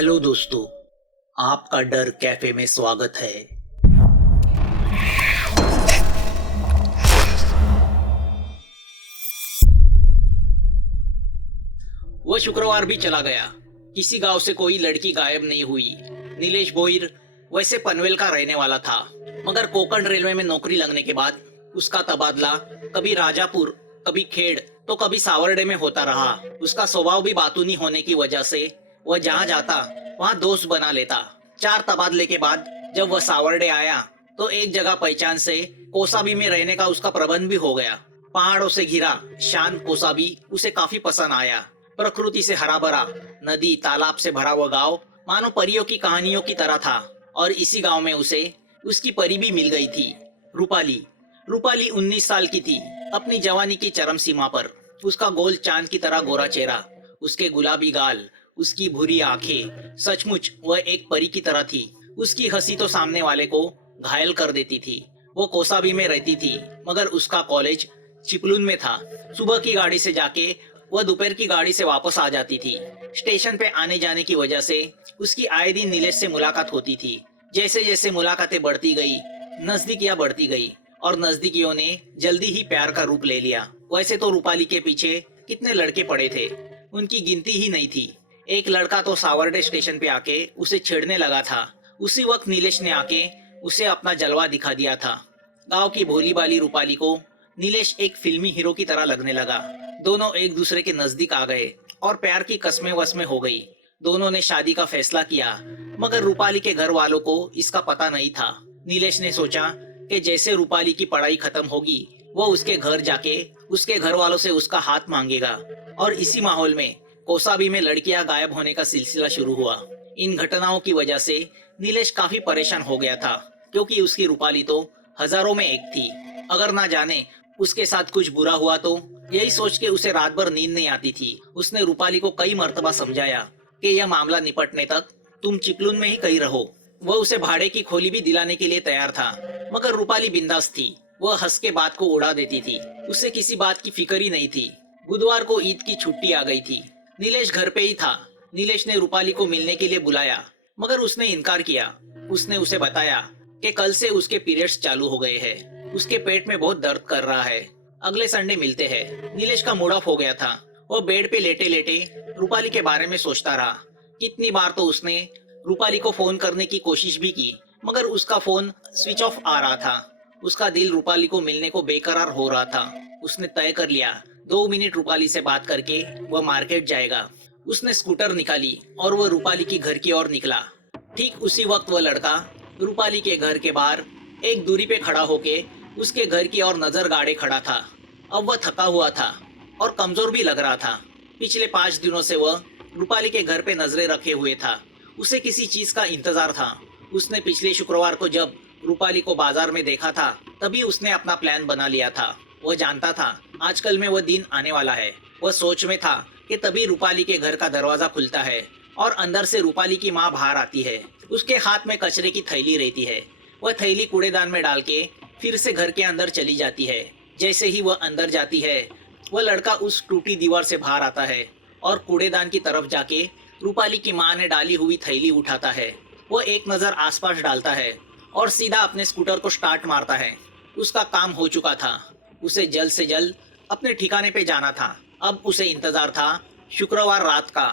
Hello दोस्तों, आपका डर कैफे में स्वागत है। वह शुक्रवार भी चला गया। किसी गांव से कोई लड़की गायब नहीं हुई। नीलेश भोईर वैसे पनवेल का रहने वाला था, मगर कोंकण रेलवे में नौकरी लगने के बाद उसका तबादला कभी राजापुर, कभी खेड़ तो कभी सावरडे में होता रहा। उसका स्वभाव भी बातूनी होने की वजह से वह जहाँ जाता वहाँ दोस्त बना लेता। 4 तबादले के बाद जब वह सावरडे आया तो एक जगह पहचान से कोसाबी में रहने का उसका प्रबंध भी हो गया। पहाड़ों से घिरा शांत कोसाबी उसे काफी पसंद आया। प्रकृति से हरा भरा, नदी तालाब से भरा हुआ गांव मानो परियों की कहानियों की तरह था। और इसी गांव में उसे उसकी परी भी मिल गई थी, रूपाली। रूपाली 19 साल की थी, अपनी जवानी की चरम सीमा पर। उसका गोल चांद की तरह गोरा चेहरा, उसके गुलाबी गाल, उसकी भूरी आंखें, सचमुच वह एक परी की तरह थी। उसकी हंसी तो सामने वाले को घायल कर देती थी। वो कोसाबी में रहती थी, मगर उसका कॉलेज चिपलून में था। सुबह की गाड़ी से जाके वह दोपहर की गाड़ी से वापस आ जाती थी। स्टेशन पे आने जाने की वजह से उसकी आए दिन नीलेश से मुलाकात होती थी। जैसे जैसे मुलाकातें बढ़ती गई, नजदीकियां बढ़ती गई और नजदीकियों ने जल्दी ही प्यार का रूप ले लिया। वैसे तो रूपाली के पीछे कितने लड़के पड़े थे, उनकी गिनती ही नहीं थी। एक लड़का तो सावरडे स्टेशन पे आके उसे छेड़ने लगा था। उसी वक्त नीलेश ने आके उसे अपना जलवा दिखा दिया था। गांव की भोली भाली रूपाली को नीलेश एक फिल्मी हीरो की तरह लगने लगा। दोनों एक दूसरे के नजदीक आ गए और प्यार की कस्में वस्में हो गई। दोनों ने शादी का फैसला किया, मगर रूपाली के घर वालों को इसका पता नहीं था। नीलेश ने सोचा कि जैसे रूपाली की पढ़ाई खत्म होगी वो उसके घर जाके उसके घर वालों से उसका हाथ मांगेगा। और इसी माहौल में कोसाबी में लड़कियां गायब होने का सिलसिला शुरू हुआ। इन घटनाओं की वजह से नीलेश काफी परेशान हो गया था, क्योंकि उसकी रूपाली तो हजारों में एक थी। अगर ना जाने उसके साथ कुछ बुरा हुआ तो, यही सोच के उसे रात भर नींद नहीं आती थी। उसने रूपाली को कई मर्तबा समझाया कि यह मामला निपटने तक तुम चिपलून में ही कहीं रहो। वह उसे भाड़े की खोली भी दिलाने के लिए तैयार था, मगर रूपाली बिंदास थी। वह हंस के बात को उड़ा देती थी, उसे किसी बात की फिक्र ही नहीं थी। बुधवार को ईद की छुट्टी आ गई थी। नीलेश घर पे ही था। नीलेश ने रूपाली को मिलने के लिए बुलाया, मगर उसने इनकार किया। उसने उसे बताया कि कल से उसके पीरियड्स चालू हो गए हैं, उसके पेट में बहुत दर्द कर रहा है, अगले संडे मिलते हैं। नीलेश का मूड ऑफ हो गया था। वो बेड पे लेटे लेटे रूपाली के बारे में सोचता रहा। कितनी बार तो उसने रूपाली को फोन करने की कोशिश भी की, मगर उसका फोन स्विच ऑफ आ रहा था। उसका दिल रूपाली को मिलने को बेकरार हो रहा था। उसने तय कर लिया 2 मिनट रूपाली से बात करके वह मार्केट जाएगा। उसने स्कूटर निकाली और वह रूपाली की घर की ओर निकला। ठीक उसी वक्त वह लड़का रूपाली के घर के बाहर एक दूरी पे खड़ा होके उसके घर की ओर नजर गाड़े खड़ा था। अब वह थका हुआ था और कमजोर भी लग रहा था। पिछले 5 दिनों से वह रूपाली के घर पे नजरें रखे हुए था। उसे किसी चीज का इंतजार था। उसने पिछले शुक्रवार को जब रूपाली को बाजार में देखा था, तभी उसने अपना प्लान बना लिया था। वह जानता था आजकल में वह दिन आने वाला है। वह सोच में था कि तभी रूपाली के घर का दरवाजा खुलता है और अंदर से रूपाली की माँ बाहर आती है। उसके हाथ में कचरे की थैली रहती है। वह थैली कूड़ेदान में डाल के फिर से घर के अंदर चली जाती है। जैसे ही वह अंदर जाती है, वह लड़का उस टूटी दीवार से बाहर आता है और कूड़ेदान की तरफ जाके रूपाली की माँ ने डाली हुई थैली उठाता है। वह एक नजर आसपास डालता है और सीधा अपने स्कूटर को स्टार्ट मारता है। उसका काम हो चुका था। उसे जल्द से जल्द अपने ठिकाने पे जाना था। अब उसे इंतजार था शुक्रवार रात का।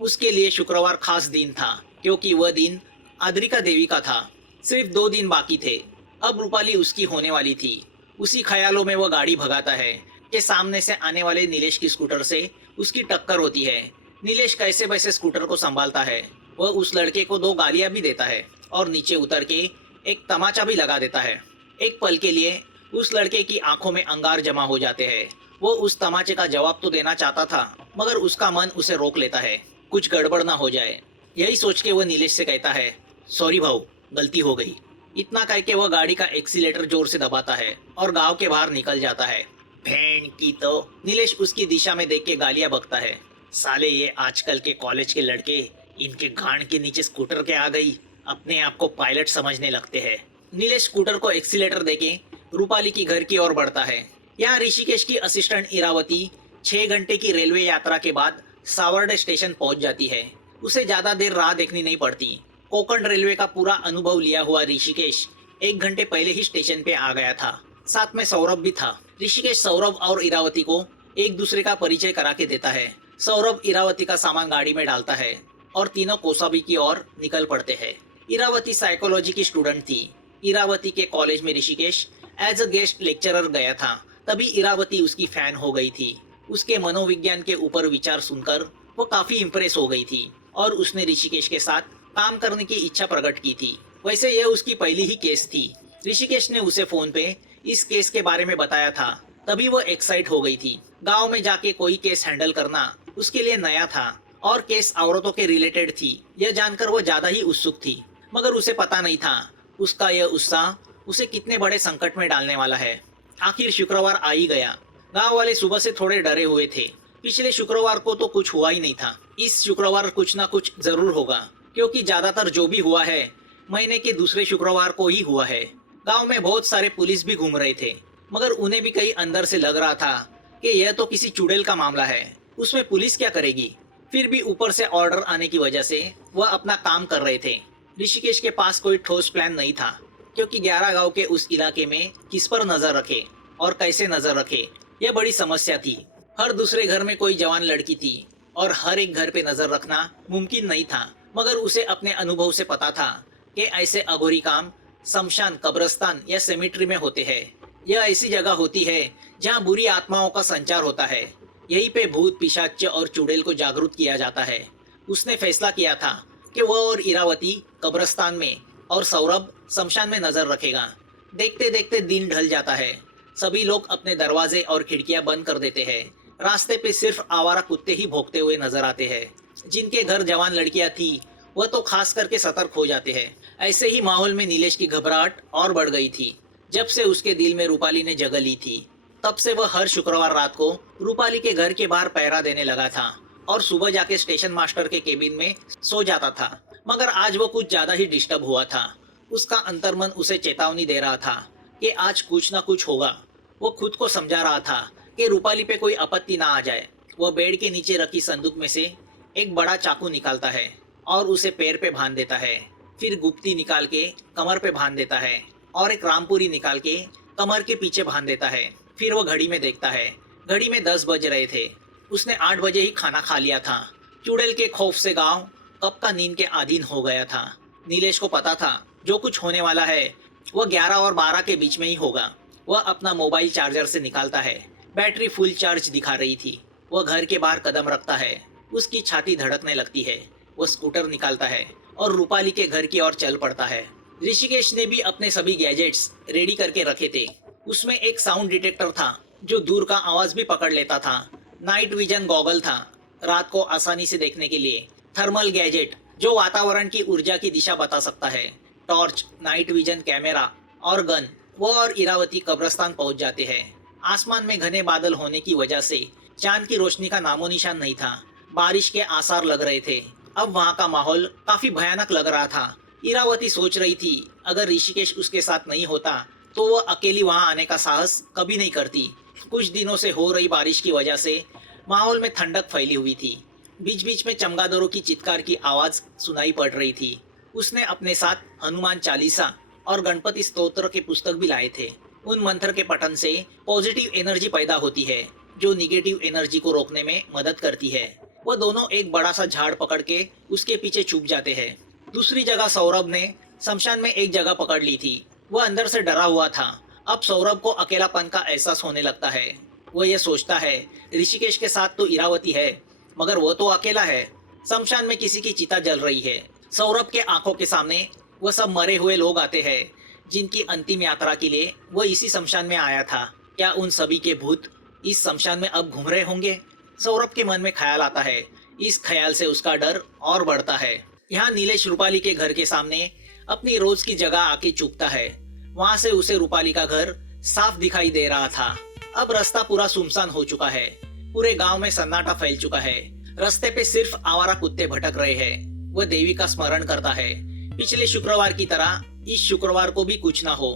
उसके लिए शुक्रवार खास दिन था, क्योंकि वह दिन आद्रिका देवी का था। सिर्फ 2 दिन बाकी थे। अब रूपाली उसकी होने वाली थी। उसी ख्यालों में वह गाड़ी भगाता है कि सामने से आने वाले नीलेश की स्कूटर से उसकी टक्कर होती है। नीलेश कैसे वैसे स्कूटर को संभालता है। वह उस लड़के को 2 गालियां भी देता है और नीचे उतर के एक तमाचा भी लगा देता है। एक पल के लिए उस लड़के की आंखों में अंगार जमा हो जाते हैं। वो उस तमाचे का जवाब तो देना चाहता था, मगर उसका मन उसे रोक लेता है, कुछ गड़बड़ ना हो जाए। यही सोच के वह नीलेश से कहता है, सॉरी भाऊ, गलती हो गई। इतना कह के वह गाड़ी का एक्सीलेटर जोर से दबाता है और गांव के बाहर निकल जाता है। भेड़ की तो नीलेश उसकी दिशा में देख के गालियां बकता है। साले ये आजकल के कॉलेज के लड़के, इनके गांड के नीचे स्कूटर के आ गई, अपने आप को पायलट समझने लगते हैं। नीलेश स्कूटर को एक्सीलेटर देके रूपाली की घर की ओर बढ़ता है। यहाँ ऋषिकेश की असिस्टेंट इरावती 6 घंटे की रेलवे यात्रा के बाद सावरडे स्टेशन पहुंच जाती है। उसे ज्यादा देर राह देखनी नहीं पड़ती। कोंकण रेलवे का पूरा अनुभव लिया हुआ ऋषिकेश 1 घंटे पहले ही स्टेशन पे आ गया था। साथ में सौरभ भी था। ऋषिकेश सौरभ और इरावती को एक दूसरे का परिचय करा के देता है। सौरभ इरावती का सामान गाड़ी में डालता है और तीनों कौसाबी की ओर निकल पड़ते हैं। इरावती साइकोलॉजी की स्टूडेंट थी। इरावती के कॉलेज में Rishikesh as a guest lecturer गया था। तभी इरावती उसकी फैन हो गई थी। उसके मनोविज्ञान के ऊपर विचार सुनकर वो काफी इम्प्रेस हो गई थी और उसने ऋषिकेश के साथ काम करने की इच्छा प्रकट की थी। वैसे यह उसकी पहली ही केस थी। ऋषिकेश ने उसे फोन पे इस केस के बारे में बताया था। तभी वो एक्साइट हो गई थी। गांव में जाके कोई केस हैंडल करना उसके लिए नया था और केस औरतों के रिलेटेड थी। यह जानकर वो ज्यादा ही उत्सुक थी, मगर उसे पता नहीं था उसका यह उत्साह उसे कितने बड़े संकट में डालने वाला है। आखिर शुक्रवार आ ही गया। गांव वाले सुबह से थोड़े डरे हुए थे। पिछले शुक्रवार को तो कुछ हुआ ही नहीं था। इस शुक्रवार कुछ ना कुछ जरूर होगा, क्योंकि ज्यादातर जो भी हुआ है महीने के दूसरे शुक्रवार को ही हुआ है। गांव में बहुत सारे पुलिस भी घूम रहे थे, मगर उन्हें भी कहीं अंदर से लग रहा था कि यह तो किसी चुड़ैल का मामला है, उसमें पुलिस क्या करेगी। फिर भी ऊपर से ऑर्डर आने की वजह से वह अपना काम कर रहे थे। ऋषिकेश के पास कोई ठोस प्लान नहीं था, क्योंकि 11 गांव के उस इलाके में किस पर नजर रखे और कैसे नजर रखे, यह बड़ी समस्या थी। हर दूसरे घर में कोई जवान लड़की थी और हर एक घर पे नजर रखना मुमकिन नहीं था। मगर उसे अपने अनुभव से पता था कि ऐसे अघोरी काम शमशान, कब्रिस्तान या सेमेट्री में होते हैं। यह ऐसी जगह होती है जहाँ बुरी आत्माओं का संचार होता है। यहीं पे भूत, पिशाच और चुड़ैल को जागरूक किया जाता है। उसने फैसला किया था कि वह और इरावती कब्रिस्तान में और सौरभ शमशान में नजर रखेगा। देखते देखते दिन ढल जाता है। सभी लोग अपने दरवाजे और खिड़कियां बंद कर देते हैं। रास्ते पे सिर्फ आवारा कुत्ते ही भौंकते हुए नजर आते हैं। जिनके घर जवान लड़कियां थी वह तो खास करके सतर्क हो जाते हैं। ऐसे ही माहौल में नीलेश की घबराहट और बढ़ गई थी। जब से उसके दिल में रूपाली ने जगह ली थी, तब से वह हर शुक्रवार रात को रूपाली के घर के बाहर पहरा देने लगा था और सुबह जाके स्टेशन मास्टर के केबिन में सो जाता था। मगर आज वो कुछ ज्यादा ही डिस्टर्ब हुआ था। उसका अंतर्मन उसे चेतावनी दे रहा था कि आज कुछ ना कुछ होगा। वो खुद को समझा रहा था कि रूपाली पे कोई आपत्ति ना आ जाए। वह बेड के नीचे रखी संदूक में से एक बड़ा चाकू निकालता है और उसे पैर पे बांध देता है। फिर गुप्ती निकाल के कमर पे बांध देता है और एक रामपुरी निकाल के कमर के पीछे बांध देता है। फिर वो घड़ी में देखता है। घड़ी में 10 बज रहे थे। उसने 8 बजे ही खाना खा लिया था। चुड़ैल के खौफ से गांव कब का नींद के अधीन हो गया था। नीलेश को पता था जो कुछ होने वाला है वह 11 और 12 के बीच में ही होगा। वह अपना मोबाइल चार्जर से निकालता है। बैटरी फुल चार्ज दिखा रही थी। वह घर के बाहर कदम रखता है। उसकी छाती धड़कने लगती है। वह स्कूटर निकालता है और रूपाली के घर की ओर चल पड़ता है। ऋषिकेश ने भी अपने सभी गैजेट्स रेडी करके रखे थे। उसमें एक साउंड डिटेक्टर था जो दूर का आवाज भी पकड़ लेता था। नाइट विजन गॉगल था रात को आसानी से देखने के लिए। थर्मल गैजेट जो वातावरण की ऊर्जा की दिशा बता सकता है। टॉर्च, नाइट विजन कैमरा और गन। वो और इरावती कब्रिस्तान पहुंच जाते हैं। आसमान में घने बादल होने की वजह से चांद की रोशनी का नामो निशान नहीं था। बारिश के आसार लग रहे थे। अब वहाँ का माहौल काफी भयानक लग रहा था। इरावती सोच रही थी अगर ऋषिकेश उसके साथ नहीं होता तो वह अकेली वहाँ आने का साहस कभी नहीं करती। कुछ दिनों से हो रही बारिश की वजह से माहौल में ठंडक फैली हुई थी। बीच बीच में चमगादड़ों की चित्कार की आवाज सुनाई पड़ रही थी। उसने अपने साथ हनुमान चालीसा और गणपति स्तोत्र के पुस्तक भी लाए थे। उन मंत्र के पठन से पॉजिटिव एनर्जी पैदा होती है जो निगेटिव एनर्जी को रोकने में मदद करती है। वह दोनों एक बड़ा सा झाड़ पकड़ के उसके पीछे छुप जाते हैं। दूसरी जगह सौरभ ने शमशान में एक जगह पकड़ ली थी। वह अंदर से डरा हुआ था। अब सौरभ को अकेलापन का एहसास होने लगता है। वह यह सोचता है ऋषिकेश के साथ तो इरावती है, मगर वह तो अकेला है। शमशान में किसी की चिता जल रही है। सौरभ के आंखों के सामने वह सब मरे हुए लोग आते हैं जिनकी अंतिम यात्रा के लिए वह इसी शमशान में आया था। क्या उन सभी के भूत इस शमशान में अब घूम रहे होंगे? सौरभ के मन में ख्याल आता है। इस ख्याल से उसका डर और बढ़ता है। यहाँ नीलेश रूपाली के घर के सामने अपनी रोज की जगह आके चुपता है। वहाँ से उसे रूपाली का घर साफ दिखाई दे रहा था। अब रास्ता पूरा सुनसान हो चुका है। पूरे गांव में सन्नाटा फैल चुका है। रास्ते पे सिर्फ आवारा कुत्ते भटक रहे हैं। वह देवी का स्मरण करता है। पिछले शुक्रवार की तरह इस शुक्रवार को भी कुछ ना हो,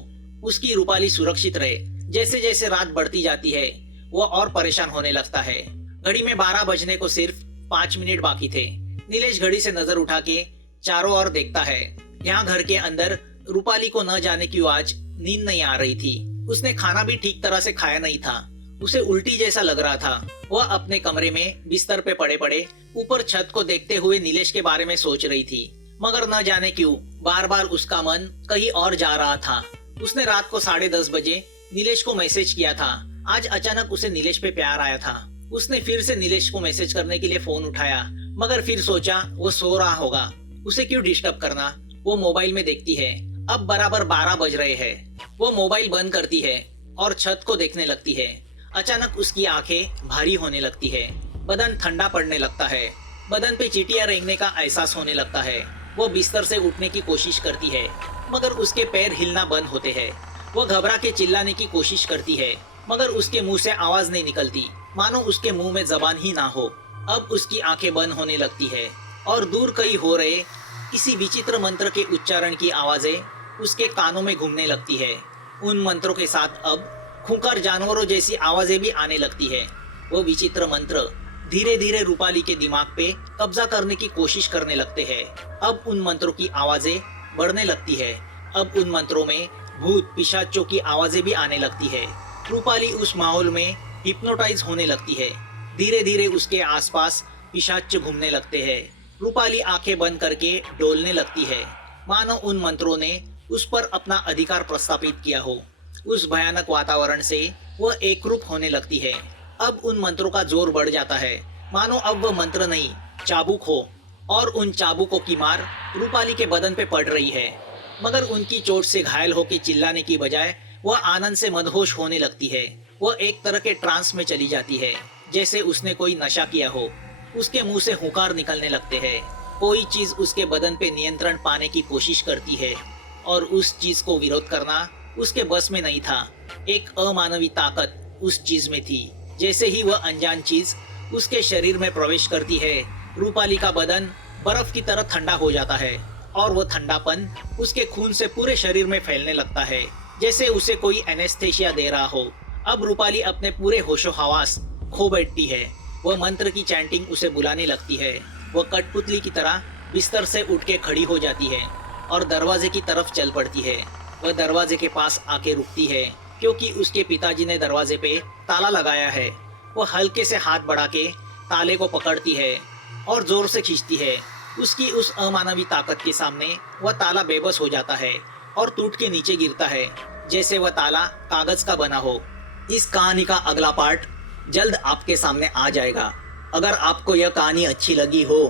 उसकी रूपाली सुरक्षित रहे। जैसे जैसे रात बढ़ती जाती है वो और परेशान होने लगता है। घड़ी में 12 बजने को सिर्फ 5 मिनट बाकी थे। नीलेश घड़ी से नजर उठा के चारों ओर देखता है। यहाँ घर के अंदर रूपाली को न जाने क्यों आज नींद नहीं आ रही थी। उसने खाना भी ठीक तरह से खाया नहीं था। उसे उल्टी जैसा लग रहा था। वह अपने कमरे में बिस्तर पे पड़े पड़े ऊपर छत को देखते हुए नीलेश के बारे में सोच रही थी, मगर न जाने क्यों बार बार उसका मन कहीं और जा रहा था। उसने रात को 10:30 बजे नीलेश को मैसेज किया था। आज अचानक उसे नीलेश पे प्यार आया था। उसने फिर से नीलेश को मैसेज करने के लिए फोन उठाया, मगर फिर सोचा वो सो रहा होगा, उसे क्यों डिस्टर्ब करना। वो मोबाइल में देखती है। अब बराबर 12 बज रहे हैं। वो मोबाइल बंद करती है और छत को देखने लगती है। अचानक उसकी आंखें भारी होने लगती है, बदन ठंडा पड़ने लगता है, बदन पे चींटियां रेंगने का एहसास होने लगता है। वो बिस्तर से उठने की कोशिश करती है, मगर उसके पैर हिलना बंद होते हैं। वो घबरा के चिल्लाने की कोशिश करती है, मगर उसके मुंह से आवाज नहीं निकलती, मानो उसके मुंह में जबान ही ना हो। अब उसकी आंखें बंद होने लगती है और दूर कहीं हो रहे किसी विचित्र मंत्र के उच्चारण की आवाजें उसके कानों में घूमने लगती है। उन मंत्रों के साथ अब खूंखार जानवरों जैसी आवाजें भी आने लगती है। वो विचित्र मंत्र धीरे धीरे रूपाली के दिमाग पे कब्जा करने की कोशिश करने लगते हैं। अब उन मंत्रों की आवाजें बढ़ने लगती है। अब उन मंत्रों में भूत पिशाचों की आवाजें भी आने लगती है। रूपाली उस माहौल में हिप्नोटाइज होने लगती है। धीरे धीरे उसके आसपास पिशाच घूमने लगते हैं। रूपाली आंखें बंद करके डोलने लगती है, मानो उन मंत्रों ने उस पर अपना अधिकार प्रस्थापित किया हो। उस भयानक वातावरण से वह एकरूप होने लगती है। अब उन मंत्रों का जोर बढ़ जाता है, मानो अब वह मंत्र नहीं चाबुक हो, और उन चाबुकों की मार रूपाली के बदन पे पड़ रही है। मगर उनकी चोट से घायल होकर चिल्लाने की बजाय वह आनंद से मदहोश होने लगती है। वह एक तरह के ट्रांस में चली जाती है, जैसे उसने कोई नशा किया हो। उसके मुंह से हुंकार निकलने लगते हैं। कोई चीज उसके बदन पे नियंत्रण पाने की कोशिश करती है, और उस चीज को विरोध करना उसके बस में नहीं था। एक अमानवीय ताकत उस चीज में थी। जैसे ही वह अनजान चीज उसके शरीर में प्रवेश करती है, रूपाली का बदन बर्फ की तरह ठंडा हो जाता है, और वह ठंडापन उसके खून से पूरे शरीर में फैलने लगता है, जैसे उसे कोई एनेस्थेसिया दे रहा हो। अब रूपाली अपने पूरे होशो हवास खो बैठती है। वह मंत्र की चैंटिंग उसे बुलाने लगती है। वह कठपुतली की तरह बिस्तर से उठ के खड़ी हो जाती है और दरवाजे की तरफ चल पड़ती है। वह दरवाजे के पास आके रुकती है, क्योंकि उसके पिताजी ने दरवाजे पे ताला लगाया है। वह हल्के से हाथ बढ़ा के ताले को पकड़ती है और जोर से खींचती है। उसकी उस अमानवीय ताकत के सामने वह ताला बेबस हो जाता है और टूट के नीचे गिरता है, जैसे वह ताला कागज का बना हो। इस कहानी का अगला पार्ट जल्द आपके सामने आ जाएगा। अगर आपको यह कहानी अच्छी लगी हो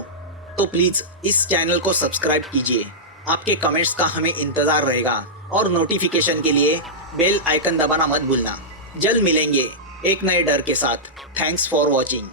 तो प्लीज इस चैनल को सब्सक्राइब कीजिए। आपके कमेंट्स का हमें इंतजार रहेगा, और नोटिफिकेशन के लिए बेल आइकन दबाना मत भूलना। जल्द मिलेंगे एक नए डर के साथ। Thanks for watching.